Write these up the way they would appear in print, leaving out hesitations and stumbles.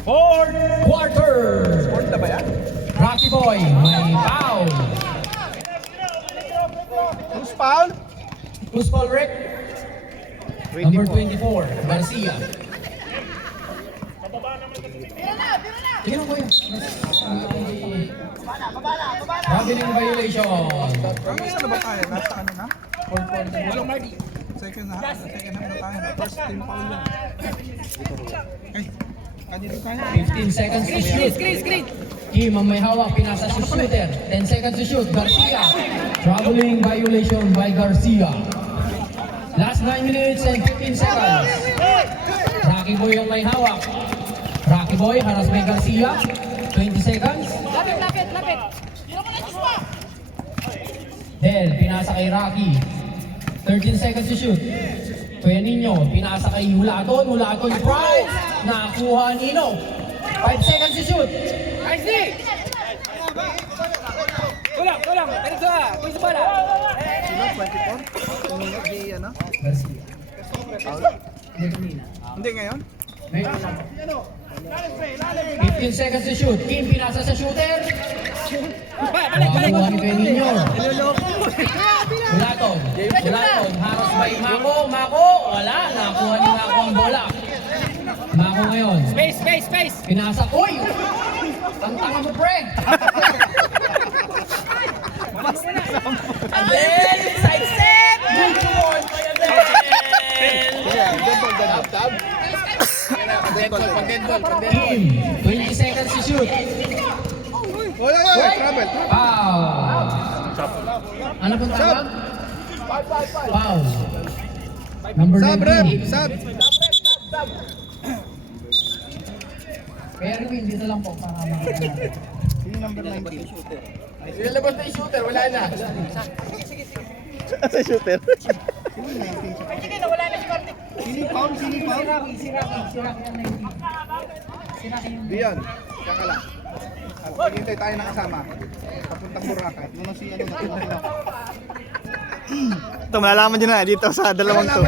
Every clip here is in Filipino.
Fourth quarter. Sport na ba yan? Rocky Boy, may foul. Who's foul? Who's foul, Rick? Number 24, Garcia. Tingnan ko yan. Traveling violation. Ano ba tayo? Nasa ano na? Fourth quarter. Second half na tayo. First team foul yan. Ay, kanina tayo. 15 seconds to shoot. Kim ang may hawak, pinasa sa shooter. 10 seconds to shoot, Garcia. Traveling violation by Garcia. Last 9 minutes and 15 seconds. Rocky Boy ang may hawak. Rocky Boy, haras by Garcia. 20 seconds. Lapit. Del, pinasa kay Rocky. 13 seconds to shoot. Kuya Nino, pinasa kay Hulaton. Hulaton prize. Nakuha Nino. 5 seconds to shoot. Tulang. Tuloy bola. Sino? 24? Tumingin di ano? Garcia. Foul? Hindi. Hindi ngayon? 15 seconds to shoot. Kim pinasa sa shooter. Nakuha ni Kuya Nino. Hulaton. Haros by Mako. Wala. Nakuha ni Mako ang bola. Mako ngayon. Space. Pinasa. Uy! Ang tanga mo, pre! Adel! Side step! Good point by Adel! Kim, 20 seconds to shoot. Travel. Foul! Ano pong tawag? Foul. Number Sub, rep! 19. Sub! Kaya Erwin, dito lang po para makita natin. Sino number 19? Ilalabas na yung shooter, wala na. Sa shooter? Sino 19? Sige na, wala na si Martin. Sino foul? Si Rocky ang 19. Diyan. Diyan ka lang. At maghintay tayo ng kasama. Papuntang Boracay. Nung si ano na. Ito, malalaman nyo na dito sa dalawang to.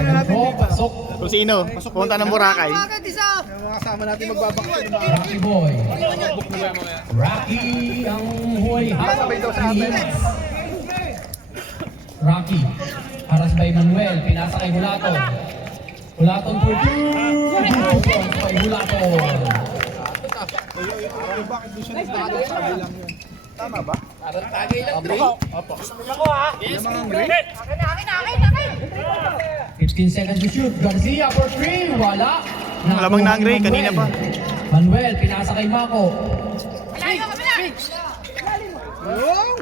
Pasok. Kung sino, punta ng Boracay. Yung mga kasama natin magbabakasyon ng mga Rocky Boy. Rocky ang huway sabay daw sa atin. Rocky. Haras by Manuel. Pinasa kay Hulaton. Hulaton for two. Good points by Hulaton. Bakit di siya nagdalo sa kabilang yun? Tama ba? Parang tagay lang ito. Opo. Yung mga grade? Akin. 15 seconds to shoot. Garcia for three. Wala. Malamang na ang Ray, kanina pa. Manuel. Pinasa kay Mako. Kabila.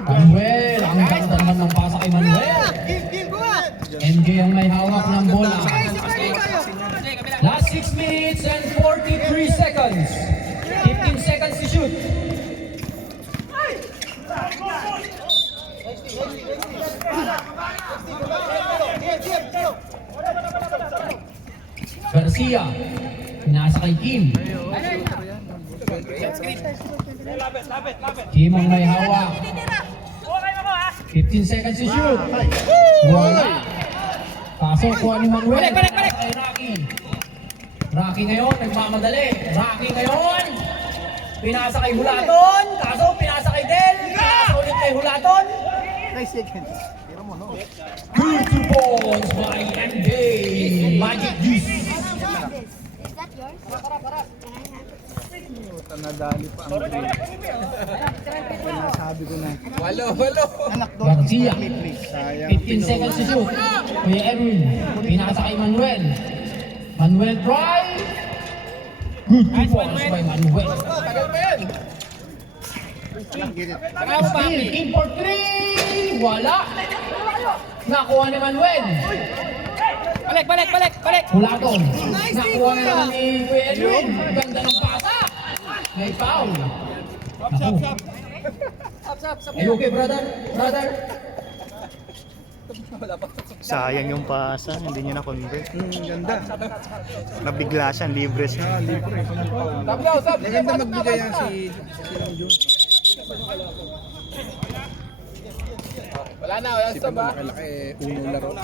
Manuel. Ang ganda naman ng pasa kay Manuel. MJ ang may hawak ng bola. Last 6 minutes and 43 seconds. 15 seconds to shoot. Garcia. Pinasa kay Kim. Kim ang may hawak. 15 seconds to shoot. Wala. Pasok ko ni Manuel. Balik. Kay Rocky. Rocky ngayon, nagmamadali. Rocky ngayon. Pinasa kay Hulaton. Kaso pinasa kay Del. Pinasa ulit kay Hulaton. 3 seconds. Tira mo, no? Good two balls by MJ. Magic Juice. Nadali pa ang grade. Nasabi ko na. Walo. Anak doon. Garcia. Sayang. 15 seconds to shoot. Kuya Erwin. Pinasa kay Manuel. Manuel try. Good two balls by Manuel. Tagal pa yan. Steal. King for three. Wala. Nakuha ni Manuel. Balik. Hulaton. Nakuha na naman ni Kuya Edwin. Ganda ng pasa. May foul. Are you okay, brother? Sayang yung pasa, hindi niya na-convert. Ganda. Nabigla siya, libre siya. Libre. Maganda magbigay yan si Long Jun. Wala Si stop ha. malaki-laki unang laro.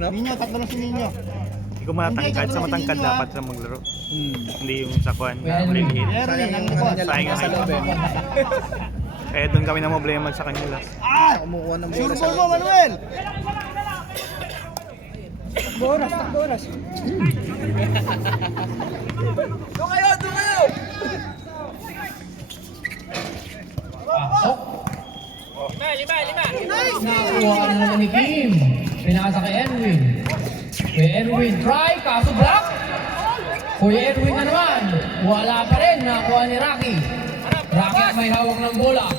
No? Ninyo, tatlo na si Ninyo. Hindi ko matangkad. Sa matangkad dapat na maglaro. Hindi yung sa kuhan na Well, maliliit. Sayang ang Sayang ang height. Kaya doon kami na problema sa kanila. Kumukuha ng bola sa loob. Manuel! Doon kayo, doon kayo! Pasok. Lima. Nakuha na naman ni Kim. Pinasa kay Edwin. Kay Edwin, try, kaso block. Kuya Edwin na naman. Wala pa rin. Nakuha ni Rocky. Rocky ang may hawak ng bola.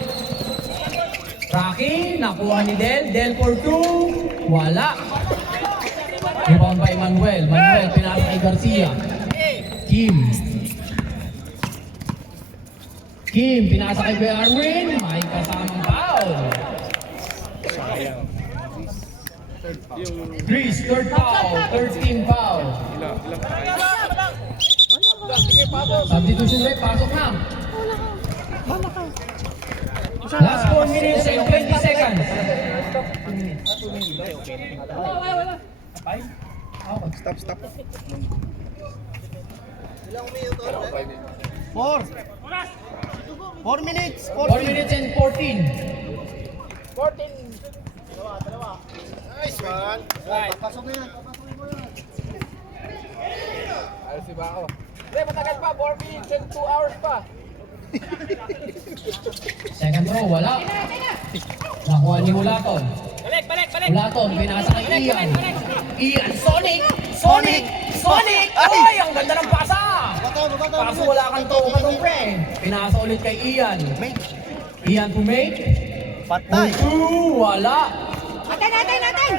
Rocky, nakuha ni Del. Del for 2. Wala. Rebound by Manuel. Manuel, pinasa kay Garcia. Kim. Kim, pinasa kay Kuya Arwin. May kasamang foul. Chris, third foul. Third team foul. Substitution rate, pasok na. Last 4 minutes and 20 seconds. Stop. 4 minutes. 4 minutes and 14. Nice one. Papasok na yan. Ayos si Bako. Hindi, matagal pa. 4 minutes and 2 hours pa. Second row, wala. Nakuha ni Hulaton. Balik. Hulaton, pinasa kay Ian. Ian, Sonic! Ay, ang ganda ng pasa! Kaso wala kang toka doon, pre. Pinasa ulit kay Ian. Ian to make. Patay. Wala. Natin!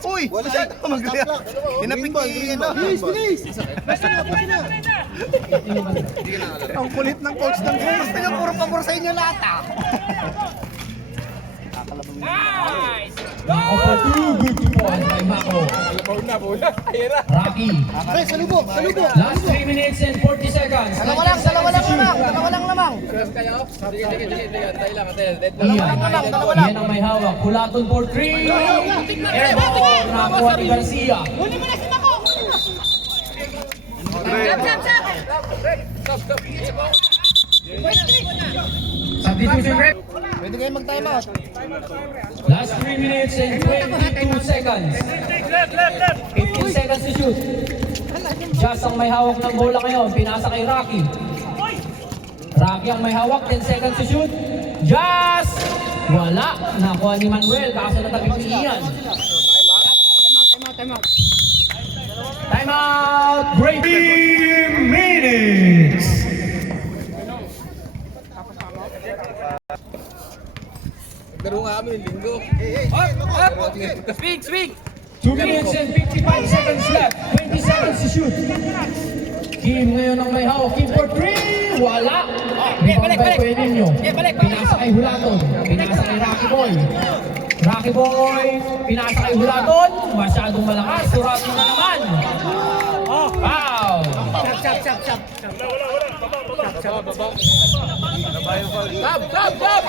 Uy! Wala siya. Maglia. Tinapik ni ano. Bilis. Ang kulit ng coach ng Bulls. Gusto niyo puro pabor sa inyo lahat ah. Nice! Mako for 2. Good point by Mako. Bola. Ayera. Rocky. Pre, salubog. Last 3 minutes and 40 seconds. Dalawa lang lamang. Serve kayo? Sige. Tayo lang. Tayo. Iyan ang may hawak. Hulaton for 3. Airball. Nakuha ni Garcia. Huli mo na si Mako! Stop! Substitution rep. Pwede kayo mag-time out. Last 3 minutes and 22 seconds. 15 seconds to shoot. Just ang may hawak ng bola ngayon. Pinasa kay Rocky. Rocky ang may hawak. 10 seconds to shoot. Just! Wala. Nakuha ni Manuel. Kaso natabik ni Ian. Time out. Great 3 minutes. Laro nga kami, linggo. Swing! 2 minutes and 55 seconds left. 20 seconds to shoot. Kim ngayon ang may hawak. Kim for 3. Wala. Rebound by Kuya Ninyo. Pinasa kay Hulaton. Pinasa kay Rocky Boy. Rocky Boy. Pinasa kay Hulaton. Masyadong malakas. Surato na naman. Wow. Stop!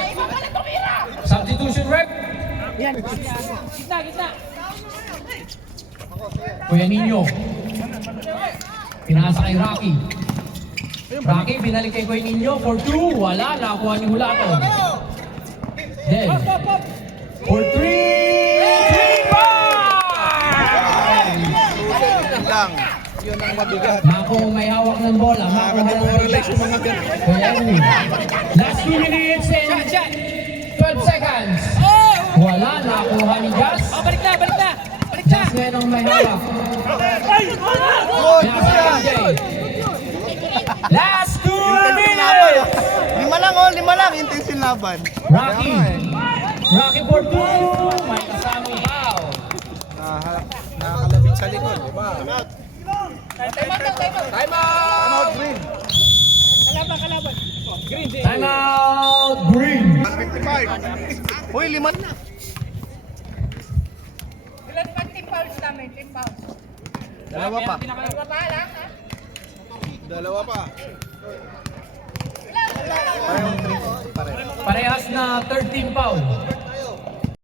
Substitution rep. Gitna! Kuya Ninyo. Pinasa kay Rocky. Rocky, binalik kay Kuya Ninyo for 2. Wala. Nakuha ni Hulaton. Then, for 3. 3 Lang. Yun ang mabigat. Mako may hawak ng bola. Mako Nakaka-demoralize yung mga ganun. Kuya Edwin. Last 2 minutes and 12 seconds. Wala. Nakuha ni Jazz. Balik na! Jazz ngayon ang may hawak. Pinasa kay MJ. Last 2 minutes. Lima lang. Intense yung laban. Rocky. Rocky for 2. May kasamang foul. Nakakalabit sa likod. Time out! Green. Kalaban! Time out. Green. 55. Uy, 5 na. Ilan ba team fouls namin? Team fouls. Dalawa pa. Dalawa pa lang, ha? Dalawa pa. Parehas na third team foul.